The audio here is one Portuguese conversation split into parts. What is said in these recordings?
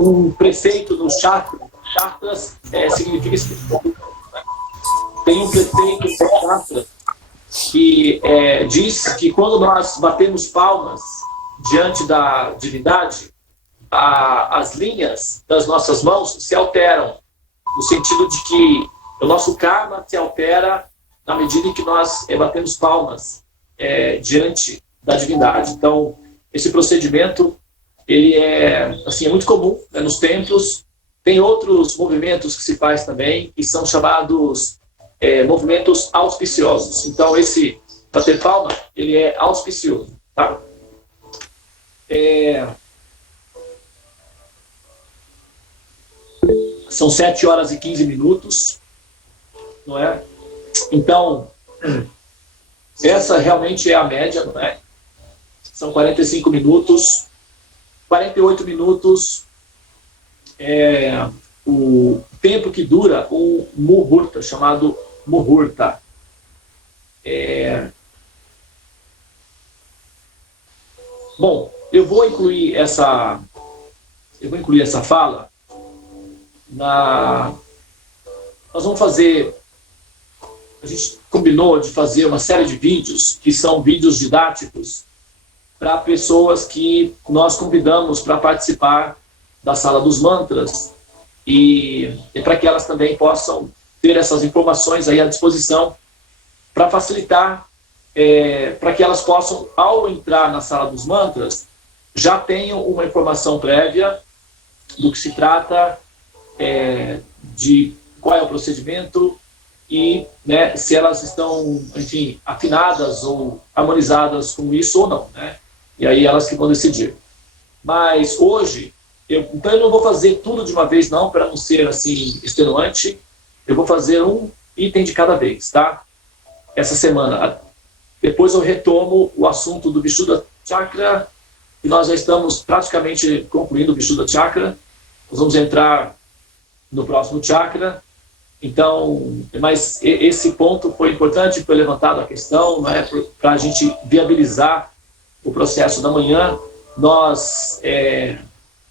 um preceito no chakra. Chakras significa espiritual. Tem um preceito no chakra que diz que quando nós batemos palmas diante da divindade, as linhas das nossas mãos se alteram, no sentido de que o nosso karma se altera na medida em que nós batemos palmas diante da divindade. Então, esse procedimento ele é muito comum, né, nos templos. Tem outros movimentos que se faz também, que são chamados movimentos auspiciosos. Então, esse bater palma, ele é auspicioso. Tá? São 7 horas e 15 minutos, não é? Então, essa realmente é a média, não é? São 45 minutos, 48 minutos o tempo que dura um muhurta, chamado muhurta. Bom, eu vou incluir essa fala nós vamos fazer, a gente combinou de fazer uma série de vídeos que são vídeos didáticos para pessoas que nós convidamos para participar da Sala dos Mantras e para que elas também possam ter essas informações aí à disposição para facilitar, para que elas possam, ao entrar na Sala dos Mantras, já tenham uma informação prévia do que se trata, de qual é o procedimento e, né, se elas estão, enfim, afinadas ou harmonizadas com isso ou não, né? E aí elas que vão decidir. Mas hoje, então eu não vou fazer tudo de uma vez não, para não ser assim extenuante. Eu vou fazer um item de cada vez, tá? Essa semana. Depois eu retomo o assunto do Vishuddha Chakra, e nós já estamos praticamente concluindo o Vishuddha Chakra. Nós vamos entrar no próximo chakra. Então, mas esse ponto foi importante, foi levantado a questão, né, para a gente viabilizar o processo da manhã. Nós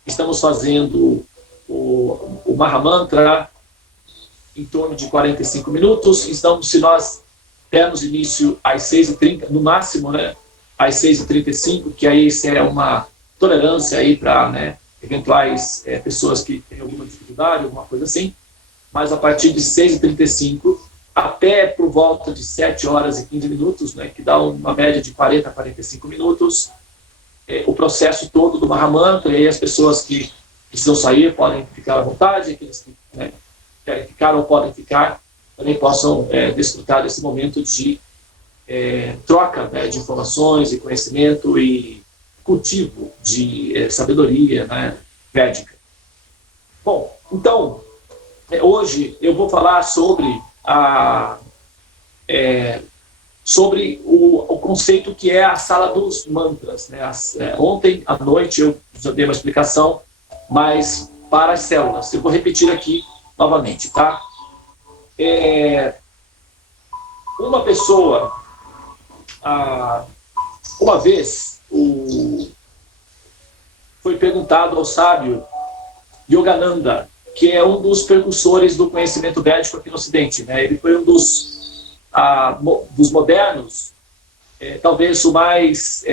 estamos fazendo o Mahamantra em torno de 45 minutos. Então, se nós dermos início às 6h30, no máximo, né, às 6h35, que aí é uma tolerância aí para, né, eventuais pessoas que têm alguma dificuldade, alguma coisa assim, mas a partir de 6h35 até por volta de 7 horas e 15 minutos, né, que dá uma média de 40 a 45 minutos, o processo todo do Mahamantra, e aí as pessoas que precisam sair podem ficar à vontade, aqueles que, né, querem ficar ou podem ficar, também possam desfrutar desse momento de troca, né, de informações e conhecimento e cultivo de sabedoria, né, védica. Bom, então, hoje eu vou falar sobre sobre o conceito que é a Sala dos Mantras, né? Ontem à noite eu já dei uma explicação, mas para as células. Eu vou repetir aqui novamente, tá? Uma pessoa, uma vez, foi perguntado ao sábio Yogananda, que é um dos precursores do conhecimento védico aqui no Ocidente, né? Ele foi um dos modernos, talvez o mais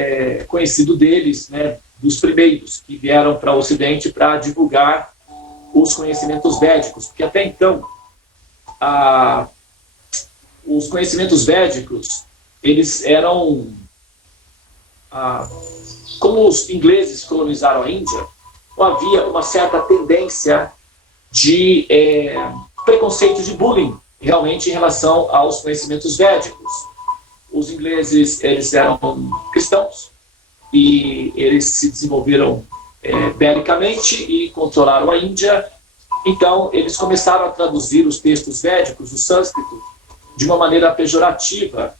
conhecido deles, né? Dos primeiros que vieram para o Ocidente para divulgar os conhecimentos védicos, porque até então os conhecimentos védicos, eles eram, como os ingleses colonizaram a Índia, havia uma certa tendência de preconceito, de bullying, realmente, em relação aos conhecimentos védicos. Os ingleses, eles eram cristãos e eles se desenvolveram belicamente e controlaram a Índia. Então, eles começaram a traduzir os textos védicos do sânscrito de uma maneira pejorativa,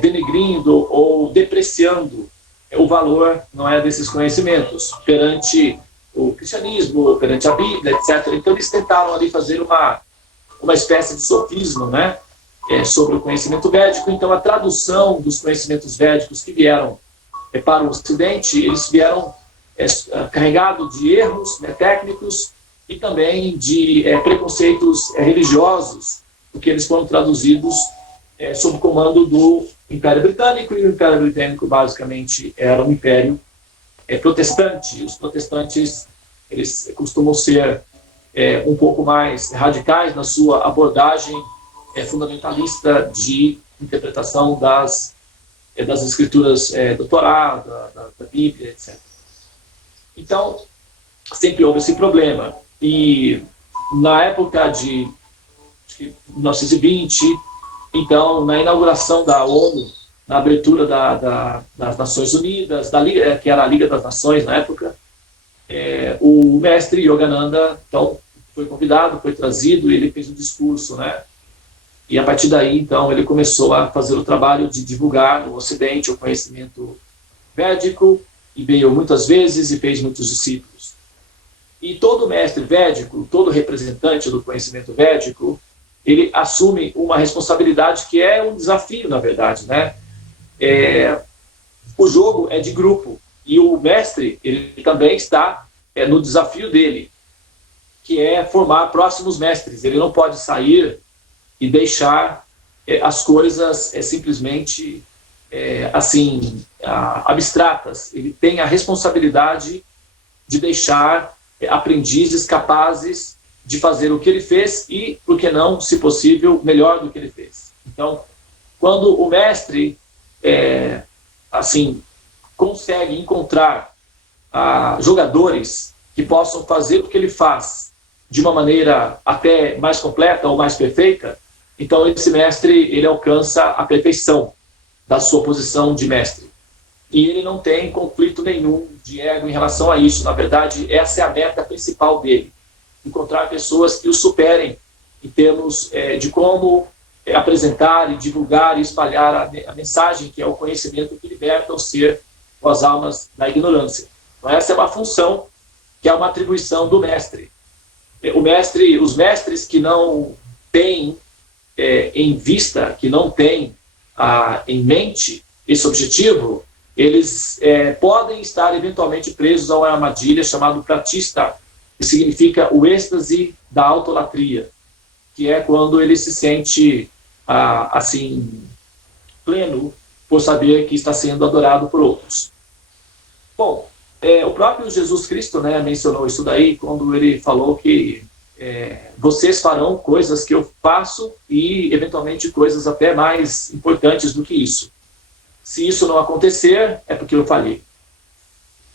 denegrindo ou depreciando o valor, não é, desses conhecimentos perante o cristianismo, perante a Bíblia, etc. Então, eles tentaram ali fazer uma espécie de sofismo, né, sobre o conhecimento védico. Então, a tradução dos conhecimentos védicos que vieram para o Ocidente, eles vieram carregado de erros, né, técnicos e também de preconceitos religiosos, porque eles foram traduzidos sob o comando do Império Britânico, e o Império Britânico basicamente era um império protestante. Os protestantes, eles costumam ser um pouco mais radicais na sua abordagem fundamentalista de interpretação das escrituras do Torá, da Bíblia, etc. Então, sempre houve esse problema. E na época de 1920, então, na inauguração da ONU, na abertura das Nações Unidas, que era a Liga das Nações na época, o mestre Yogananda então, foi convidado, foi trazido, e ele fez um discurso, né? E a partir daí, então, ele começou a fazer o trabalho de divulgar no Ocidente o conhecimento védico, e veio muitas vezes e fez muitos discípulos. E todo mestre védico, todo representante do conhecimento védico, ele assume uma responsabilidade que é um desafio, na verdade, né? O jogo é de grupo, e o mestre ele também está no desafio dele, que é formar próximos mestres. Ele não pode sair e deixar as coisas simplesmente assim abstratas. Ele tem a responsabilidade de deixar aprendizes capazes de fazer o que ele fez e, por que não, se possível, melhor do que ele fez. Então, quando o mestre assim consegue encontrar jogadores que possam fazer o que ele faz de uma maneira até mais completa ou mais perfeita, então esse mestre ele alcança a perfeição da sua posição de mestre. E ele não tem conflito nenhum de ego em relação a isso. Na verdade, essa é a meta principal dele. Encontrar pessoas que o superem em termos de como apresentar e divulgar e espalhar a mensagem, que é o conhecimento que liberta o ser ou as almas da ignorância. Então, essa é uma função que é uma atribuição do mestre. Os mestres que não têm em vista, que não têm em mente esse objetivo, eles podem estar eventualmente presos a uma armadilha chamada pratista, que significa o êxtase da autolatria, que é quando ele se sente assim pleno por saber que está sendo adorado por outros. Bom, o próprio Jesus Cristo, né, mencionou isso daí quando ele falou que vocês farão coisas que eu faço e eventualmente coisas até mais importantes do que isso. Se isso não acontecer, é porque eu falhei.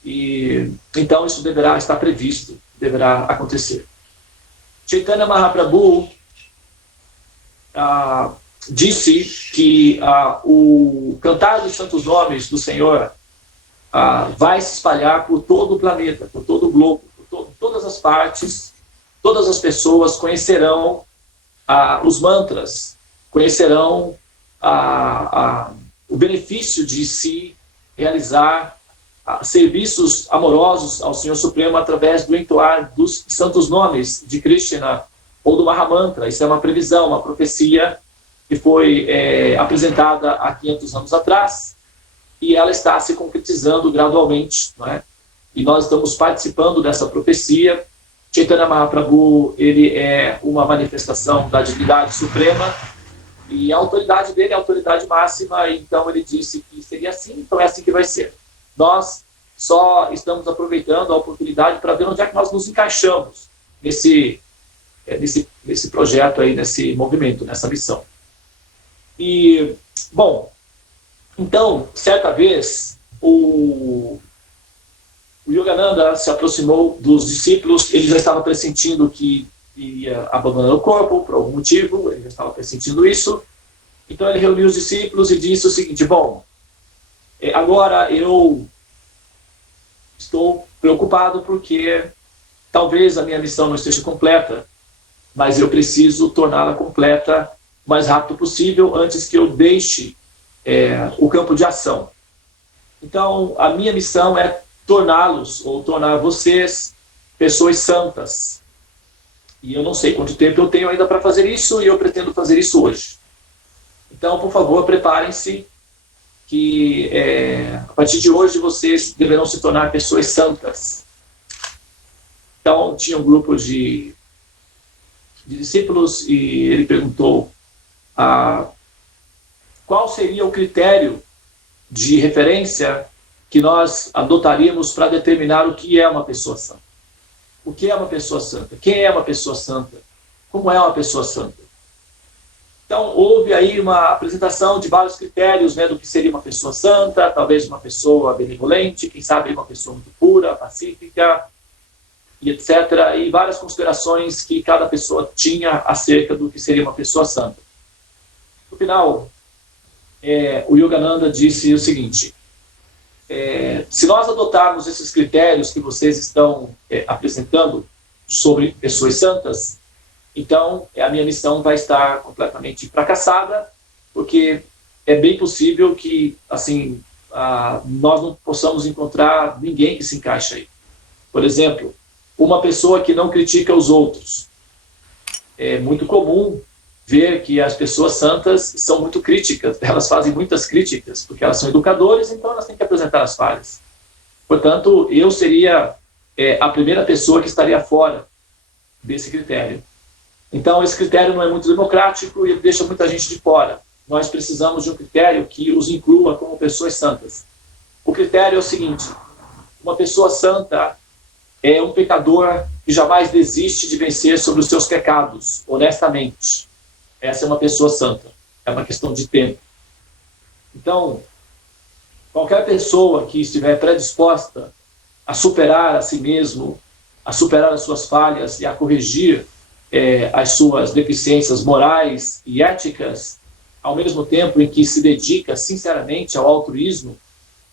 E então isso deverá estar previsto, deverá acontecer. Chaitanya Mahaprabhu disse que o cantar dos santos nomes do Senhor vai se espalhar por todo o planeta, por todo o globo, por todas as partes, todas as pessoas conhecerão os mantras, conhecerão o benefício de se realizar serviços amorosos ao Senhor Supremo através do entoar dos santos nomes de Krishna ou do Mahamantra. Isso é uma previsão, uma profecia que foi apresentada há 500 anos atrás e ela está se concretizando gradualmente, não é? E nós estamos participando dessa profecia. Chaitanya Mahaprabhu, ele é uma manifestação da divindade suprema e a autoridade dele é a autoridade máxima, então ele disse que seria assim, então é assim que vai ser. Nós só estamos aproveitando a oportunidade para ver onde é que nós nos encaixamos nesse projeto aí, nesse movimento, nessa missão. E, bom, então, certa vez, o Yogananda se aproximou dos discípulos, ele já estava pressentindo que ia abandonar o corpo por algum motivo, ele já estava pressentindo isso. Então ele reuniu os discípulos e disse o seguinte: bom, agora eu estou preocupado porque talvez a minha missão não esteja completa, mas eu preciso torná-la completa o mais rápido possível antes que eu deixe o campo de ação. Então a minha missão é torná-los, ou tornar vocês, pessoas santas. E eu não sei quanto tempo eu tenho ainda para fazer isso, e eu pretendo fazer isso hoje. Então, por favor, preparem-se que a partir de hoje vocês deverão se tornar pessoas santas. Então, tinha um grupo de discípulos e ele perguntou qual seria o critério de referência que nós adotaríamos para determinar o que é uma pessoa santa. O que é uma pessoa santa? Quem é uma pessoa santa? Como é uma pessoa santa? Então, houve aí uma apresentação de vários critérios, né, do que seria uma pessoa santa, talvez uma pessoa benevolente, quem sabe uma pessoa muito pura, pacífica, e etc. E várias considerações que cada pessoa tinha acerca do que seria uma pessoa santa. No final, o Yogananda disse o seguinte: se nós adotarmos esses critérios que vocês estão apresentando sobre pessoas santas, então a minha missão vai estar completamente fracassada, porque é bem possível que assim nós não possamos encontrar ninguém que se encaixe aí. Por exemplo, uma pessoa que não critica os outros. É muito comum ver que as pessoas santas são muito críticas, elas fazem muitas críticas, porque elas são educadores, então elas têm que apresentar as falhas. Portanto, eu seria a primeira pessoa que estaria fora desse critério. Então, esse critério não é muito democrático e deixa muita gente de fora. Nós precisamos de um critério que os inclua como pessoas santas. O critério é o seguinte: uma pessoa santa é um pecador que jamais desiste de vencer sobre os seus pecados, honestamente. Essa é uma pessoa santa. É uma questão de tempo. Então, qualquer pessoa que estiver predisposta a superar a si mesmo, a superar as suas falhas e a corrigir as suas deficiências morais e éticas, ao mesmo tempo em que se dedica sinceramente ao altruísmo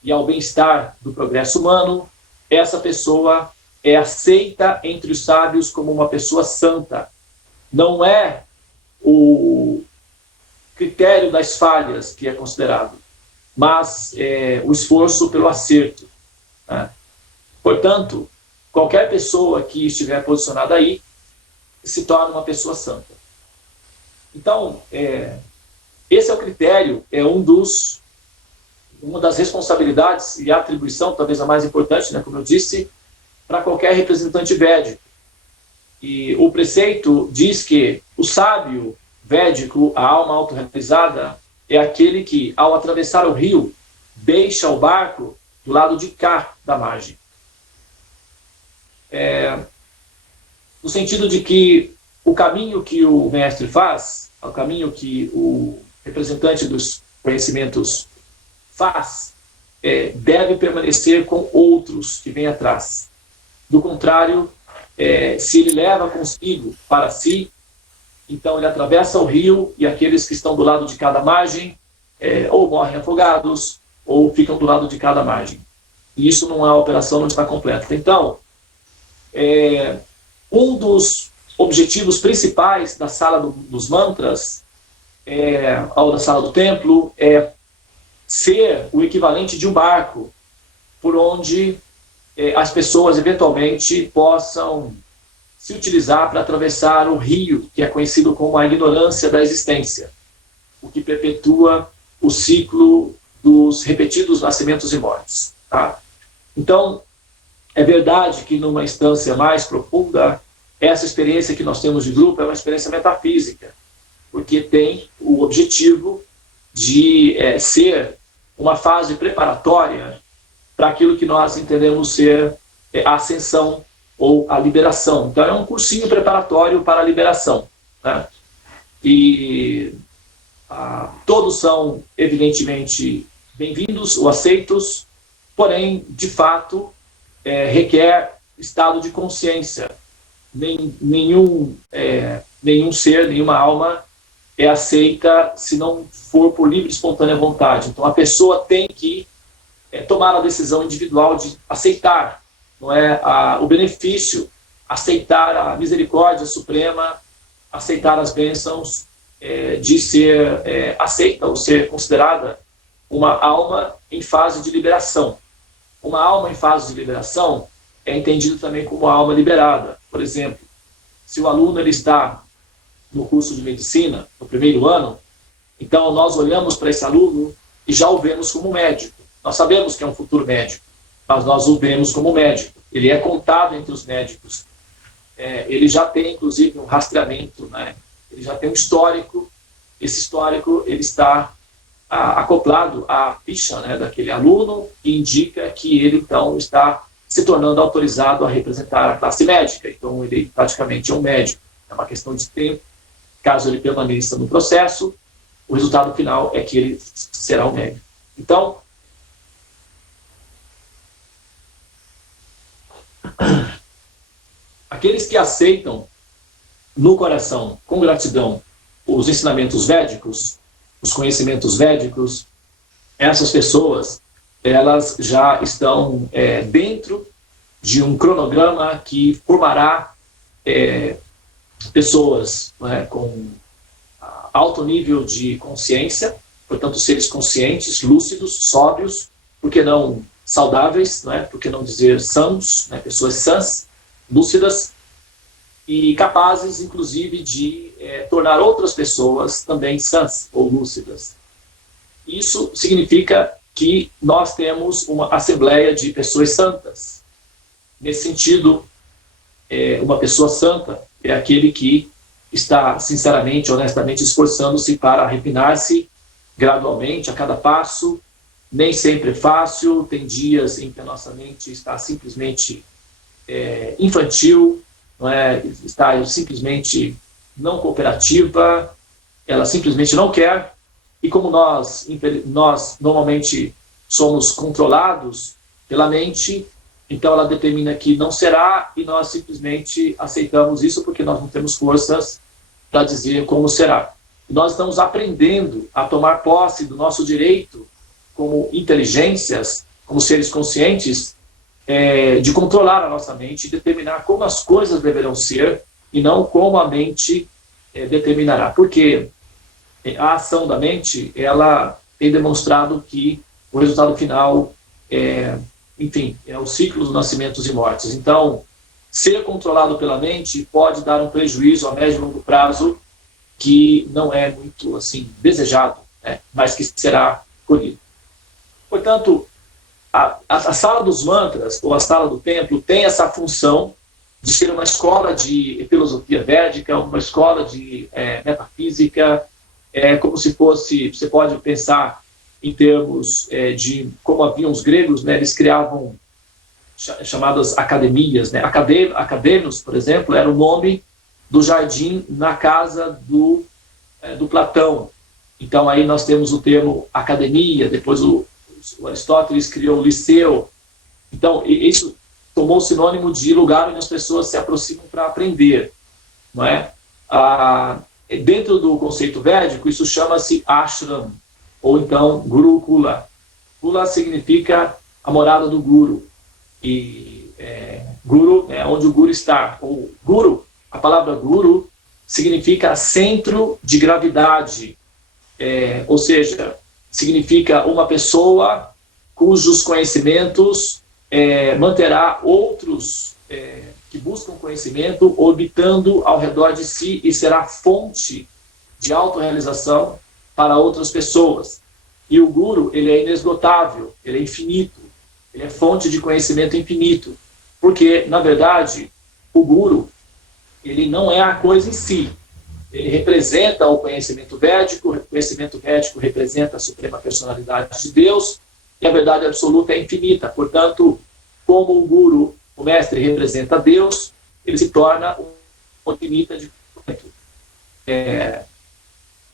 e ao bem-estar do progresso humano, essa pessoa é aceita entre os sábios como uma pessoa santa. Não é o critério das falhas que é considerado, mas o esforço pelo acerto, né? Portanto, qualquer pessoa que estiver posicionada aí se torna uma pessoa santa. Então, esse é o critério, uma das responsabilidades e atribuição, talvez a mais importante, né, como eu disse, para qualquer representante védico. E o preceito diz que o sábio védico, a alma autorrealizada, é aquele que, ao atravessar o rio, deixa o barco do lado de cá da margem. No sentido de que o caminho que o mestre faz, o caminho que o representante dos conhecimentos faz, deve permanecer com outros que vêm atrás. Do contrário, se ele leva consigo para si, então ele atravessa o rio e aqueles que estão do lado de cada margem ou morrem afogados ou ficam do lado de cada margem. E isso não é a operação, não está completa. Então, um dos objetivos principais da sala dos mantras, ou da sala do templo, é ser o equivalente de um barco por onde as pessoas eventualmente possam se utilizar para atravessar o rio, que é conhecido como a ignorância da existência, o que perpetua o ciclo dos repetidos nascimentos e mortes. Tá? Então, é verdade que numa instância mais profunda, essa experiência que nós temos de grupo é uma experiência metafísica, porque tem o objetivo de ser uma fase preparatória para aquilo que nós entendemos ser a ascensão ou a liberação. Então, é um cursinho preparatório para a liberação. Né? E todos são, evidentemente, bem-vindos ou aceitos, porém, de fato, requer estado de consciência. Nenhum ser, nenhuma alma é aceita se não for por livre e espontânea vontade. Então, a pessoa tem que tomar a decisão individual de aceitar, não é, o benefício, aceitar a misericórdia suprema, aceitar as bênçãos, de ser aceita ou ser considerada uma alma em fase de liberação. Uma alma em fase de liberação é entendido também como uma alma liberada. Por exemplo, se o aluno ele está no curso de medicina, no primeiro ano, então nós olhamos para esse aluno e já o vemos como médico. Nós sabemos que é um futuro médico, mas nós o vemos como médico. Ele é contado entre os médicos. Ele já tem, inclusive, um rastreamento, né? Ele já tem um histórico. Esse histórico ele está acoplado à ficha, né, daquele aluno, que indica que ele, então, está se tornando autorizado a representar a classe médica. Então, ele praticamente é um médico. É uma questão de tempo. Caso ele permaneça no processo, o resultado final é que ele será um médico. Então, aqueles que aceitam no coração, com gratidão, os ensinamentos védicos, os conhecimentos védicos, essas pessoas, elas já estão dentro de um cronograma que formará pessoas, né, com alto nível de consciência, portanto, seres conscientes, lúcidos, sóbrios, por que não saudáveis, né, por que não dizer sãos, né, pessoas sãs, lúcidas, e capazes, inclusive, de tornar outras pessoas também sãs ou lúcidas. Isso significa que nós temos uma assembleia de pessoas santas. Nesse sentido, uma pessoa santa é aquele que está, sinceramente, honestamente, esforçando-se para refinar-se gradualmente, a cada passo. Nem sempre é fácil, tem dias em que a nossa mente está simplesmente infantil, não é? Está simplesmente não cooperativa, ela simplesmente não quer, e como nós normalmente somos controlados pela mente, então ela determina que não será, e nós simplesmente aceitamos isso porque nós não temos forças para dizer como será. E nós estamos aprendendo a tomar posse do nosso direito como inteligências, como seres conscientes, de controlar a nossa mente e determinar como as coisas deverão ser e não como a mente determinará. Porque a ação da mente, ela tem demonstrado que o resultado final é o ciclo dos nascimentos e mortes. Então, ser controlado pela mente pode dar um prejuízo a médio e longo prazo que não é muito desejado, né, mas que será colhido. Portanto, a sala dos mantras, ou a sala do templo, tem essa função de ser uma escola de filosofia védica, uma escola de metafísica, como se fosse, você pode pensar em termos de como haviam os gregos, né, eles criavam chamadas academias, né? Acadêmios, por exemplo, era o nome do jardim na casa do Platão. Então aí nós temos o termo academia, depois o Aristóteles criou o liceu. Então isso tomou o sinônimo de lugar onde as pessoas se aproximam para aprender, não é? Dentro do conceito védico, isso chama-se ashram, ou então gurukula. Kula significa a morada do guru. E guru é onde o guru está. O guru, a palavra guru, significa centro de gravidade. Ou seja, significa uma pessoa cujos conhecimentos manterá outros que buscam conhecimento orbitando ao redor de si e será fonte de autorrealização para outras pessoas. E o guru, ele é inesgotável, ele é infinito, ele é fonte de conhecimento infinito, porque, na verdade, o guru, ele não é a coisa em si, ele representa o conhecimento védico representa a suprema personalidade de Deus, e a verdade absoluta é infinita. Portanto, como o guru, o mestre, representa Deus, ele se torna uma infinita de conhecimento.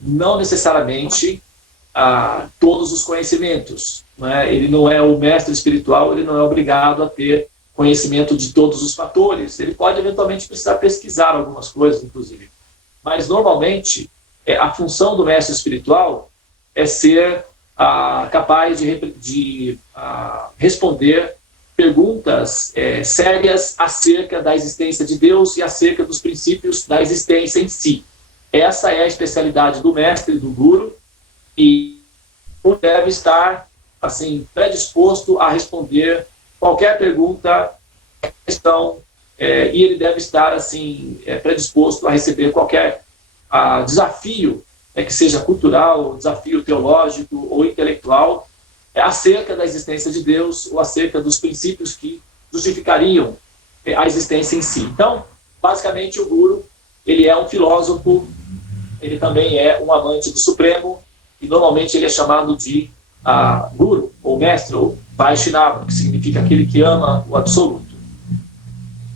Não necessariamente todos os conhecimentos, né? Ele não é o mestre espiritual, ele não é obrigado a ter conhecimento de todos os fatores. Ele pode eventualmente precisar pesquisar algumas coisas, inclusive. Mas normalmente a função do mestre espiritual é ser capaz de responder perguntas sérias acerca da existência de Deus e acerca dos princípios da existência em si. Essa é a especialidade do mestre, do guru, e deve estar predisposto a responder qualquer pergunta, questão, e ele deve estar predisposto a receber qualquer desafio que seja cultural, desafio teológico ou intelectual, acerca da existência de Deus ou acerca dos princípios que justificariam a existência em si. Então, basicamente, o guru, ele é um filósofo, ele também é um amante do Supremo, e normalmente ele é chamado de guru, ou mestre, ou Vaishnava, que significa aquele que ama o absoluto.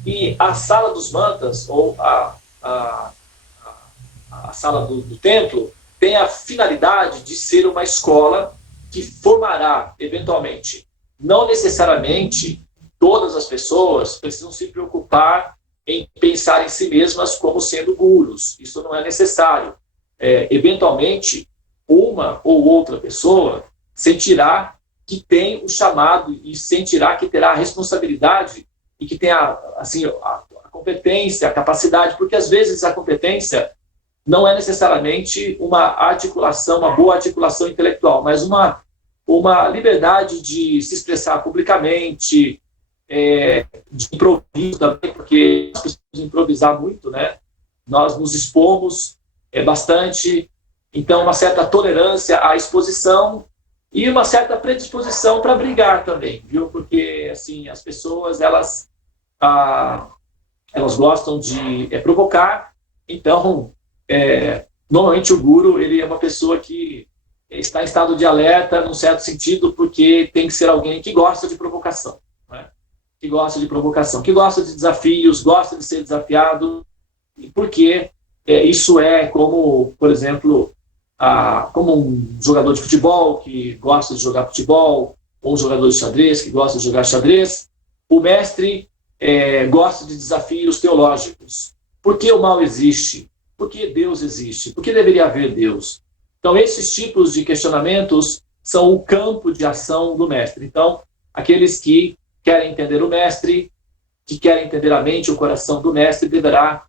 E a sala dos mantras, ou a sala do templo, tem a finalidade de ser uma escola que formará, eventualmente, não necessariamente todas as pessoas precisam se preocupar em pensar em si mesmas como sendo gurus. Isso não é necessário. Eventualmente, uma ou outra pessoa sentirá que tem o chamado e sentirá que terá a responsabilidade e que tenha assim, a competência, a capacidade, porque às vezes a competência não é necessariamente uma articulação, uma boa articulação intelectual, mas uma liberdade de se expressar publicamente, de improviso também, porque nós precisamos improvisar muito, né? Nós nos expomos bastante, então uma certa tolerância à exposição e uma certa predisposição para brigar também, viu? Porque assim, as pessoas, elas gostam de provocar, então normalmente o guru, ele é uma pessoa que está em estado de alerta, num certo sentido, porque tem que ser alguém que gosta de provocação, né? Que gosta de provocação, que gosta de desafios, gosta de ser desafiado, porque isso é como, por exemplo, como um jogador de futebol que gosta de jogar futebol, ou um jogador de xadrez que gosta de jogar xadrez. O mestre gosta de desafios teológicos. Por que o mal existe? Por que Deus existe? Por que deveria haver Deus? Então, esses tipos de questionamentos são o campo de ação do mestre. Então, aqueles que querem entender o mestre, que querem entender a mente, o coração do mestre, deverá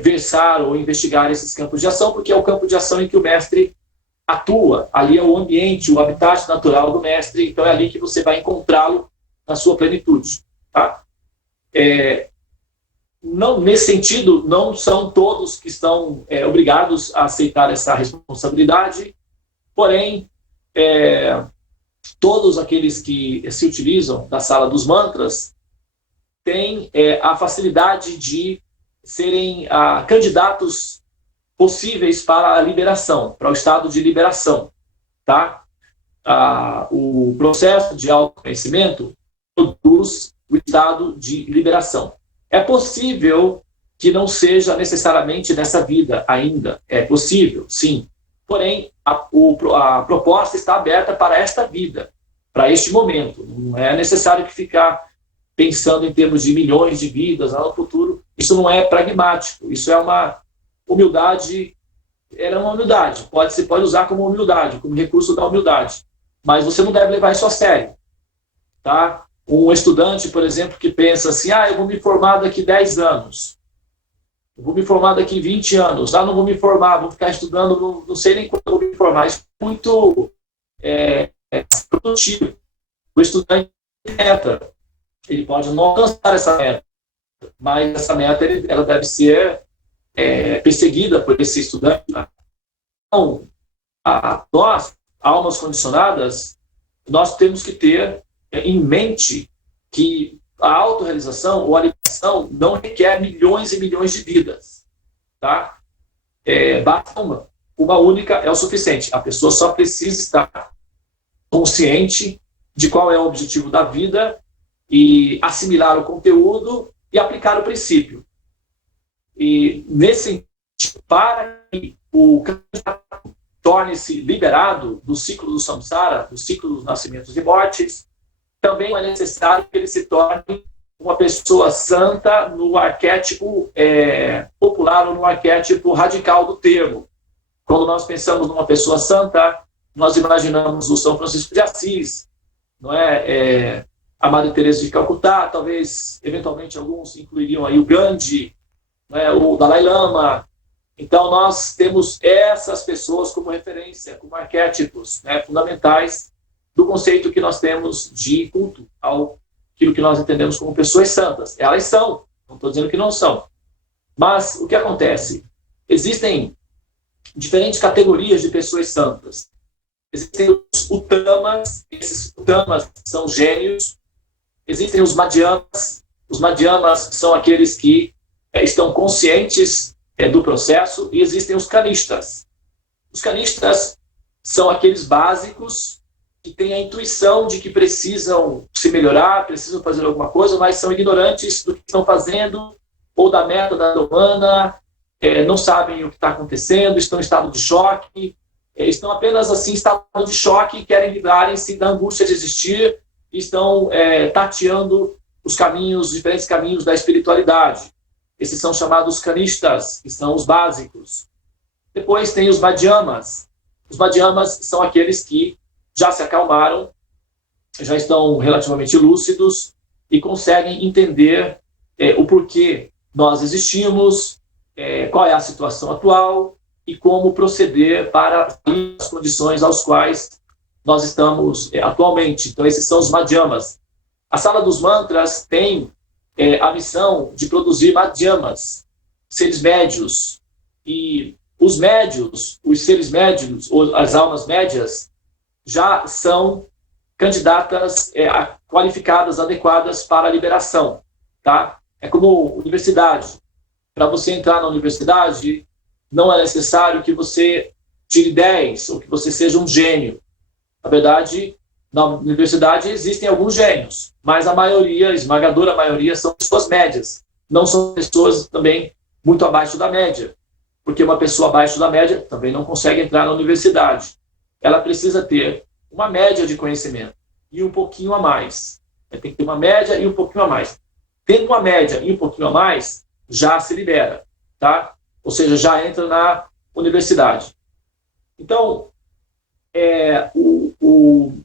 versar ou investigar esses campos de ação, porque é o campo de ação em que o mestre atua. Ali é o ambiente, o habitat natural do mestre, então é ali que você vai encontrá-lo na sua plenitude. Tá? Não, nesse sentido, não são todos que estão obrigados a aceitar essa responsabilidade, porém, todos aqueles que se utilizam da sala dos mantras têm a facilidade de serem candidatos possíveis para a liberação, para o estado de liberação. Tá? O processo de autoconhecimento produz o estado de liberação. É possível que não seja necessariamente nessa vida ainda. É possível, sim. Porém, a proposta está aberta para esta vida, para este momento. Não é necessário que ficar pensando em termos de milhões de vidas lá no futuro. Isso não é pragmático. Isso é uma humildade. É uma humildade. Você pode usar como humildade, como recurso da humildade. Mas você não deve levar isso a sério. Tá? Um estudante, por exemplo, que pensa assim, eu vou me formar daqui 10 anos, eu vou me formar daqui 20 anos, não vou me formar, vou ficar estudando, não sei nem quando eu vou me formar. Isso é muito produtivo. O estudante tem meta, ele pode não alcançar essa meta, mas essa meta ela deve ser perseguida por esse estudante. Então, nós, almas condicionadas, nós temos que ter em mente que a autorrealização ou a liberação não requer milhões e milhões de vidas. Tá? Basta uma única é o suficiente. A pessoa só precisa estar consciente de qual é o objetivo da vida e assimilar o conteúdo e aplicar o princípio. E nesse sentido, para que o candidato torne-se liberado do ciclo do samsara, do ciclo dos nascimentos e mortes, também é necessário que ele se torne uma pessoa santa no arquétipo popular ou no arquétipo radical do termo. Quando nós pensamos numa pessoa santa, nós imaginamos o São Francisco de Assis, não é? A Madre Teresa de Calcutá, talvez, eventualmente, alguns incluiriam aí o Gandhi, o Dalai Lama. Então, nós temos essas pessoas como referência, como arquétipos fundamentais do conceito que nós temos de culto aquilo que nós entendemos como pessoas santas. Elas são, não estou dizendo que não são. Mas o que acontece? Existem diferentes categorias de pessoas santas. Existem os Uttamas, esses Uttamas são gênios. Existem os Madhyamas. Os Madhyamas são aqueles que estão conscientes do processo. E existem os Kanishtas. Os Kanishtas são aqueles básicos que têm a intuição de que precisam se melhorar, precisam fazer alguma coisa, mas são ignorantes do que estão fazendo ou da meta da humana, não sabem o que está acontecendo, estão em estado de choque, estão apenas assim em estado de choque, querem livrarem-se da angústia de existir, estão tateando os caminhos, os diferentes caminhos da espiritualidade. Esses são chamados Kanishtas, que são os básicos. Depois tem os Madhyamas. Os Madhyamas são aqueles que já se acalmaram, já estão relativamente lúcidos e conseguem entender o porquê nós existimos, qual é a situação atual e como proceder para as condições às quais nós estamos atualmente. Então, esses são os Madhyamas. A Sala dos Mantras tem a missão de produzir Madhyamas, seres médios. E os médios, os seres médios, ou as almas médias, já são candidatas qualificadas, adequadas para a liberação. Tá? É como universidade. Para você entrar na universidade, não é necessário que você tire 10 ou que você seja um gênio. Na verdade, na universidade existem alguns gênios, mas a maioria, a esmagadora maioria, são pessoas médias. Não são pessoas também muito abaixo da média, porque uma pessoa abaixo da média também não consegue entrar na universidade. Ela precisa ter uma média de conhecimento e um pouquinho a mais. Tem que ter uma média e um pouquinho a mais. Tendo uma média e um pouquinho a mais, já se libera, tá? Ou seja, já entra na universidade. Então,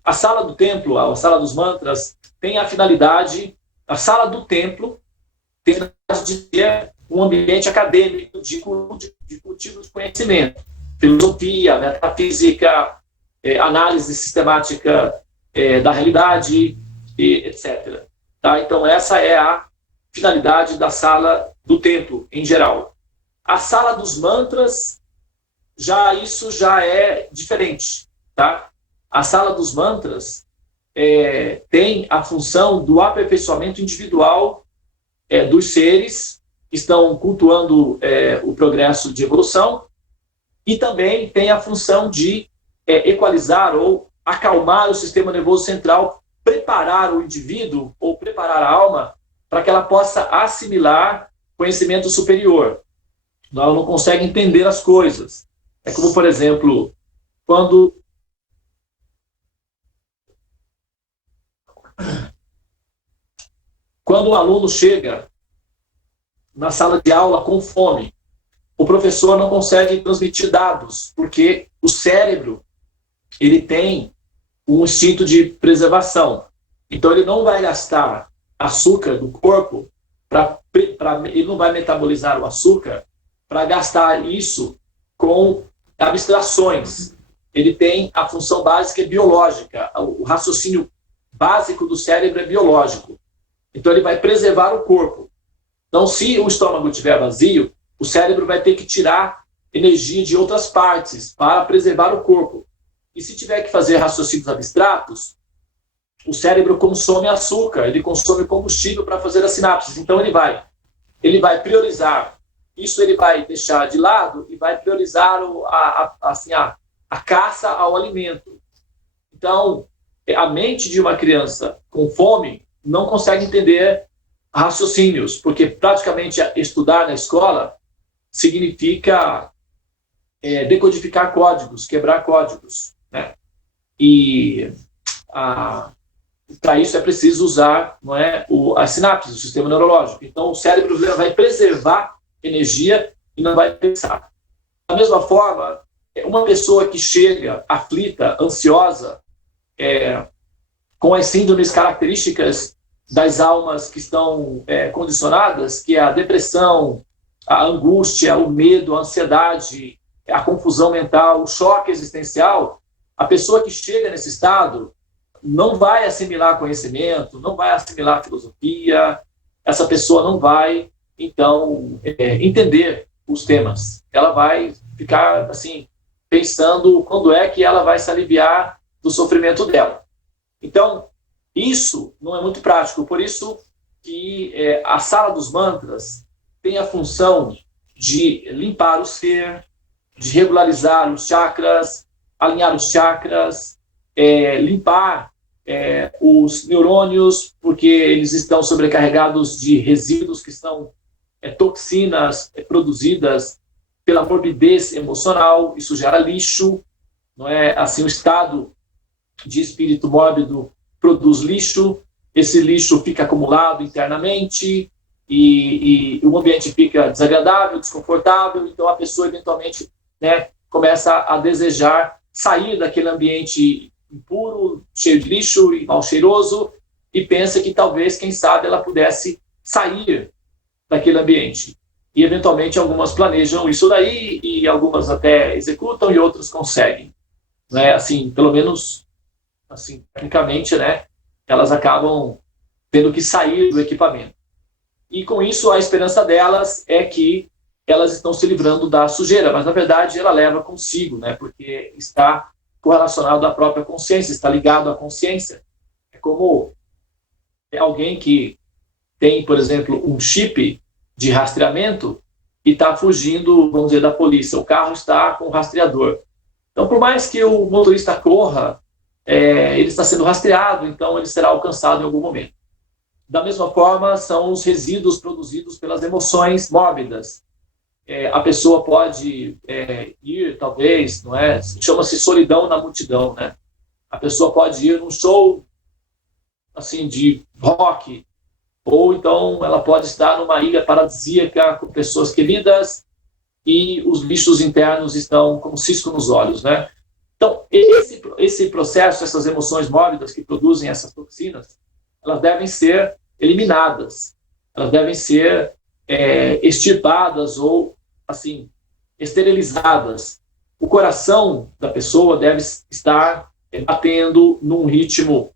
a sala do templo, a sala dos mantras, tem a finalidade, a sala do templo tem a finalidade de ter um ambiente acadêmico de cultivo de conhecimento, filosofia, metafísica, análise sistemática da realidade, etc. Tá? Então, essa é a finalidade da sala do templo, em geral. A sala dos mantras, isso já é diferente. Tá? A sala dos mantras tem a função do aperfeiçoamento individual dos seres que estão cultuando o progresso de evolução, e também tem a função de equalizar ou acalmar o sistema nervoso central, preparar o indivíduo ou preparar a alma para que ela possa assimilar conhecimento superior. Ela não consegue entender as coisas. É como, por exemplo, quando um aluno chega na sala de aula com fome, o professor não consegue transmitir dados, porque o cérebro ele tem um instinto de preservação. Então, ele não vai gastar açúcar do corpo, ele não vai metabolizar o açúcar para gastar isso com abstrações. Ele tem a função básica biológica, o raciocínio básico do cérebro é biológico. Então, ele vai preservar o corpo. Então, se o estômago estiver vazio, o cérebro vai ter que tirar energia de outras partes para preservar o corpo. E se tiver que fazer raciocínios abstratos, o cérebro consome açúcar, ele consome combustível para fazer as sinapses. Então, ele vai priorizar. Isso ele vai deixar de lado e vai priorizar a caça ao alimento. Então, a mente de uma criança com fome não consegue entender raciocínios, porque praticamente estudar na escola significa decodificar códigos, quebrar códigos, né? E para isso é preciso usar, não é, as sinapses, o sistema neurológico. Então, o cérebro vai preservar energia e não vai pensar. Da mesma forma, uma pessoa que chega aflita, ansiosa, com as síndromes características das almas que estão condicionadas, que é a depressão, a angústia, o medo, a ansiedade, a confusão mental, o choque existencial, a pessoa que chega nesse estado não vai assimilar conhecimento, não vai assimilar filosofia, essa pessoa não vai, então, entender os temas. Ela vai ficar assim, pensando quando é que ela vai se aliviar do sofrimento dela. Então, isso não é muito prático, por isso que a sala dos mantras tem a função de limpar o ser, de regularizar os chakras, alinhar os chakras, limpar os neurônios, porque eles estão sobrecarregados de resíduos que são toxinas produzidas pela morbidez emocional. Isso gera lixo, não é? Assim, o estado de espírito mórbido produz lixo, esse lixo fica acumulado internamente e o ambiente fica desagradável, desconfortável, então a pessoa eventualmente, né, começa a desejar sair daquele ambiente impuro, cheio de lixo e mal cheiroso, e pensa que talvez, quem sabe, ela pudesse sair daquele ambiente. E eventualmente algumas planejam isso daí, e algumas até executam e outros conseguem, né? Assim, pelo menos assim, tecnicamente, né, elas acabam tendo que sair do equipamento. E com isso a esperança delas é que elas estão se livrando da sujeira, mas na verdade ela leva consigo, né, porque está correlacionado à própria consciência, está ligado à consciência. É como alguém que tem, por exemplo, um chip de rastreamento e está fugindo, vamos dizer, da polícia. O carro está com o rastreador. Então, por mais que o motorista corra, ele está sendo rastreado, então ele será alcançado em algum momento. Da mesma forma, são os resíduos produzidos pelas emoções mórbidas. A pessoa pode ir, talvez, não é? Chama-se solidão na multidão, né? A pessoa pode ir num show assim, de rock, ou então ela pode estar numa ilha paradisíaca com pessoas queridas e os lixos internos estão com um cisco nos olhos, né? Então, esse processo, essas emoções mórbidas que produzem essas toxinas, elas devem ser eliminadas, elas devem ser extirpadas ou, assim, esterilizadas. O coração da pessoa deve estar batendo num ritmo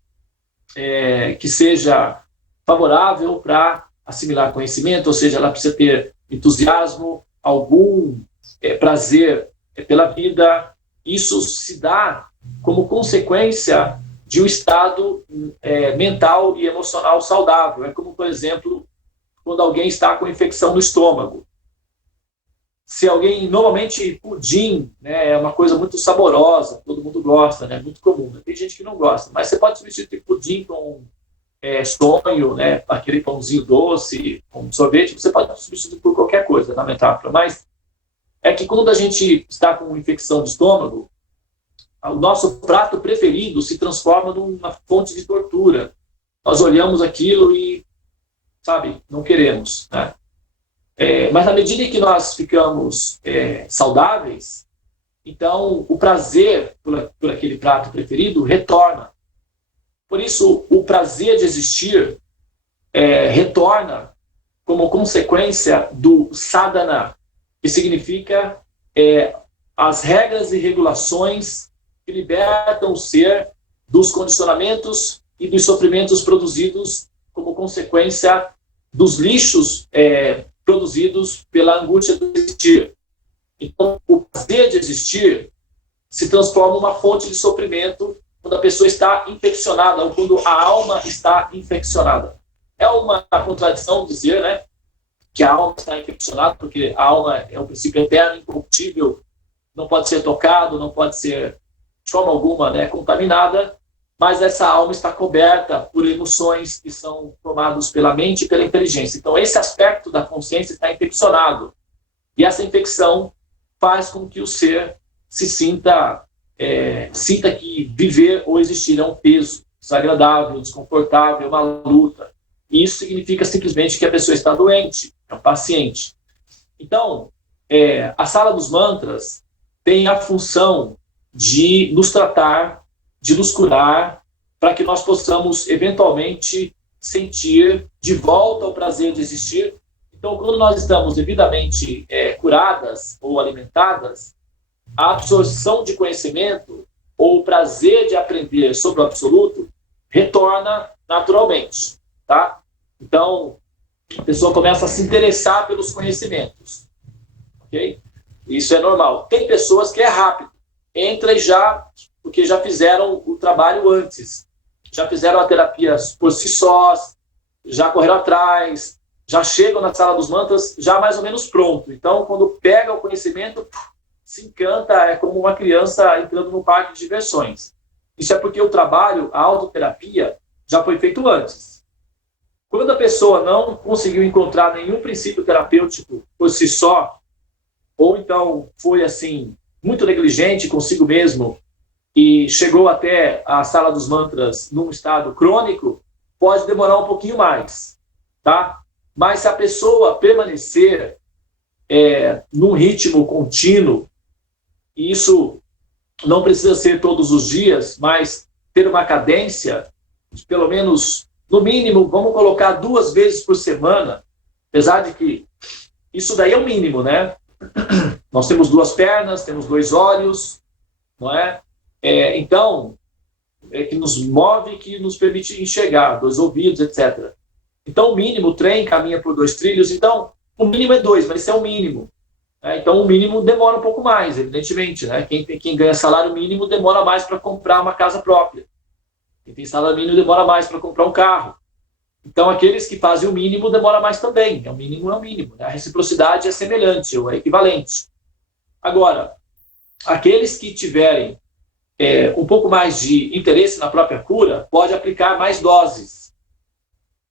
que seja favorável para assimilar conhecimento, ou seja, ela precisa ter entusiasmo, algum prazer pela vida. Isso se dá como consequência de um estado mental e emocional saudável. É como, por exemplo, quando alguém está com infecção no estômago. Se alguém, normalmente, pudim, né, é uma coisa muito saborosa, todo mundo gosta, né, muito comum. Né? Tem gente que não gosta, mas você pode substituir pudim com sonho, né, aquele pãozinho doce, com sorvete, você pode substituir por qualquer coisa, na metáfora, mas é que quando a gente está com infecção de estômago, o nosso prato preferido se transforma numa fonte de tortura. Nós olhamos aquilo e, sabe, não queremos, né? Mas na medida em que nós ficamos saudáveis, então o prazer por aquele prato preferido retorna. Por isso, o prazer de existir retorna como consequência do sadhana, que significa as regras e regulações que libertam o ser dos condicionamentos e dos sofrimentos produzidos como consequência dos lixos produzidos pela angústia de existir. Então, o prazer de existir se transforma numa fonte de sofrimento quando a pessoa está infeccionada, ou quando a alma está infeccionada. É uma contradição dizer, né, que a alma está infeccionada, porque a alma é um princípio eterno, incorruptível, não pode ser tocado, não pode ser, de forma alguma, né, contaminada, mas essa alma está coberta por emoções que são formadas pela mente e pela inteligência. Então, esse aspecto da consciência está infeccionado. E essa infecção faz com que o ser se sinta que viver ou existir é um peso desagradável, desconfortável, uma luta. E isso significa simplesmente que a pessoa está doente, é um paciente. Então, a sala dos mantras tem a função de nos tratar, de nos curar, para que nós possamos, eventualmente, sentir de volta o prazer de existir. Então, quando nós estamos devidamente curadas ou alimentadas, a absorção de conhecimento ou o prazer de aprender sobre o absoluto retorna naturalmente, tá? Então, a pessoa começa a se interessar pelos conhecimentos. ok? Isso é normal. Tem pessoas que é rápido, entra e já, porque já fizeram o trabalho antes, já fizeram a terapia por si sós, já correram atrás, já chegam na sala dos mantras já mais ou menos pronto. Então, quando pega o conhecimento, se encanta, é como uma criança entrando no parque de diversões. Isso é porque o trabalho, a autoterapia, já foi feito antes. Quando a pessoa não conseguiu encontrar nenhum princípio terapêutico por si só, ou então foi assim, muito negligente consigo mesmo e chegou até a sala dos mantras num estado crônico, pode demorar um pouquinho mais, tá? Mas se a pessoa permanecer num ritmo contínuo, e isso não precisa ser todos os dias, mas ter uma cadência de pelo menos, no mínimo, vamos colocar 2 vezes por semana, apesar de que isso daí é o mínimo, né? Nós temos 2 pernas, temos 2 olhos, não é? Então, que nos move, que nos permite enxergar, 2 ouvidos, etc. Então, o mínimo, o trem caminha por 2 trilhos, então, o mínimo é 2, mas isso é o mínimo. Então, o mínimo demora um pouco mais, evidentemente, né? Quem ganha salário mínimo demora mais para comprar uma casa própria. Quem tem salário mínimo demora mais para comprar um carro. Então, aqueles que fazem o mínimo demora mais também. O mínimo é o mínimo, né? A reciprocidade é semelhante, ou é equivalente. Agora, aqueles que tiverem um pouco mais de interesse na própria cura, pode aplicar mais doses.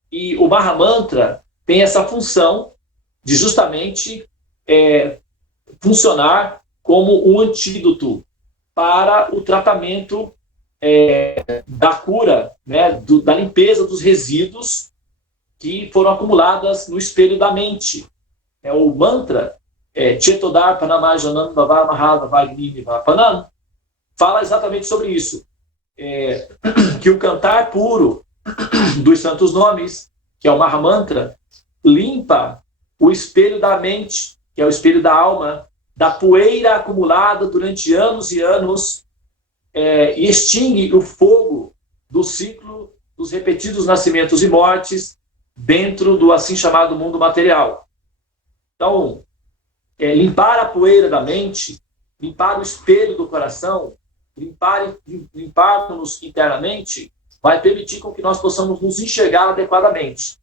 E o Mahamantra tem essa função de justamente funcionar como um antídoto para o tratamento da cura, né, da limpeza dos resíduos que foram acumuladas no espelho da mente. O mantra Chetodar Panamajanam Bhava Mahavagni Vapanam fala exatamente sobre isso. Que o cantar puro dos santos nomes, que é o Mahamantra, limpa o espelho da mente, que é o espelho da alma, da poeira acumulada durante anos e anos, e extingue o fogo do ciclo dos repetidos nascimentos e mortes dentro do assim chamado mundo material. Então, limpar a poeira da mente, limpar o espelho do coração, limpar-nos internamente, vai permitir com que nós possamos nos enxergar adequadamente.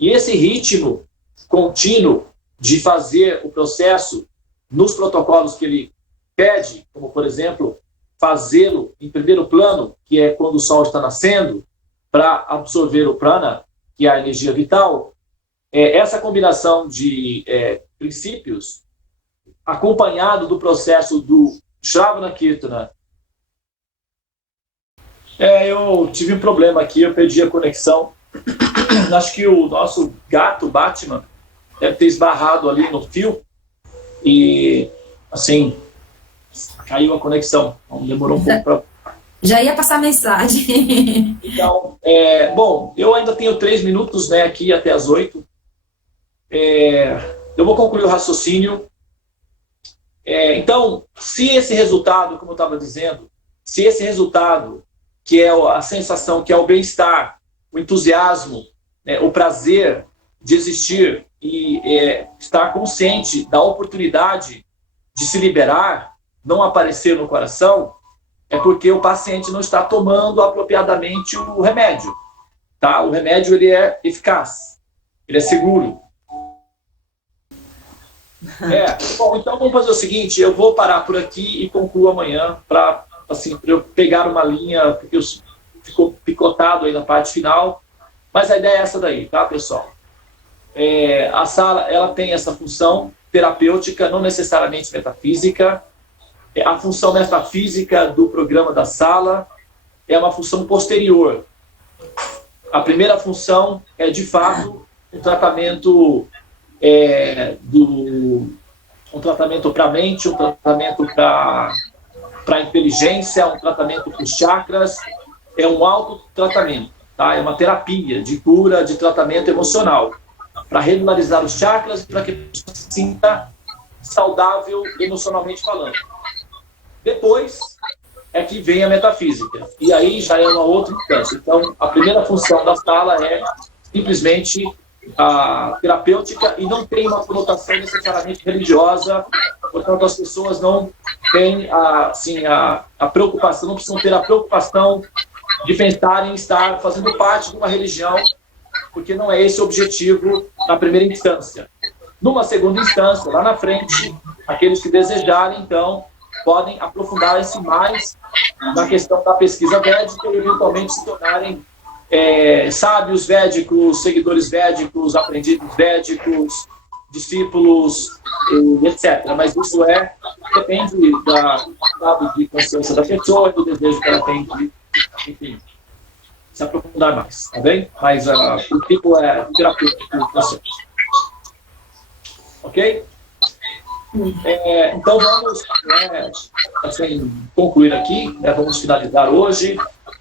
E esse ritmo contínuo de fazer o processo nos protocolos que ele pede, como, por exemplo, fazê-lo em primeiro plano, que é quando o sol está nascendo, para absorver o prana, que é a energia vital, essa combinação de princípios, acompanhado do processo do Shravana Kirtana. Eu tive um problema aqui, eu perdi a conexão. Acho que o nosso gato, Batman, deve ter esbarrado ali no fio e, assim, caiu a conexão. Então, demorou um pouco para... Já ia passar a mensagem. Então, bom, eu ainda tenho 3 minutos, né, aqui até as 8. Eu vou concluir o raciocínio. Então, se esse resultado, como eu estava dizendo, se esse resultado, que é a sensação, que é o bem-estar, o entusiasmo, o prazer de existir e estar consciente da oportunidade de se liberar, não aparecer no coração, é porque o paciente não está tomando apropriadamente o remédio. Tá? O remédio ele é eficaz, ele é seguro. Bom, então vamos fazer o seguinte, eu vou parar por aqui e concluo amanhã para eu pegar uma linha, porque ficou picotado aí na parte final, mas a ideia é essa daí, tá, pessoal? A sala, ela tem essa função terapêutica, não necessariamente metafísica. A função metafísica do programa da sala é uma função posterior. A primeira função é, de fato, um tratamento um tratamento para a mente, um tratamento para a inteligência, um tratamento para os chakras, é um autotratamento, tá? É uma terapia de cura, de tratamento emocional, para regularizar os chakras e para que a pessoa se sinta saudável emocionalmente falando. Depois é que vem a metafísica, e aí já é uma outra instância. Então, a primeira função da sala é simplesmente terapêutica e não tem uma conotação necessariamente religiosa, portanto as pessoas não têm a preocupação, não precisam ter a preocupação de pensar em estar fazendo parte de uma religião, porque não é esse o objetivo na primeira instância. Numa segunda instância, lá na frente, aqueles que desejarem, então, podem aprofundar-se mais na questão da pesquisa védica e eventualmente se tornarem sábios védicos, seguidores védicos, aprendizes védicos, discípulos, etc. Mas isso depende do estado de consciência da pessoa e do desejo que ela tem de, enfim, se aprofundar mais, tá bem? Mas o tipo é terapêutico consciente. Ok? Então vamos concluir aqui, vamos finalizar hoje.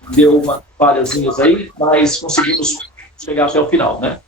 Deu uma falhazinhas aí, mas conseguimos chegar até o final, né?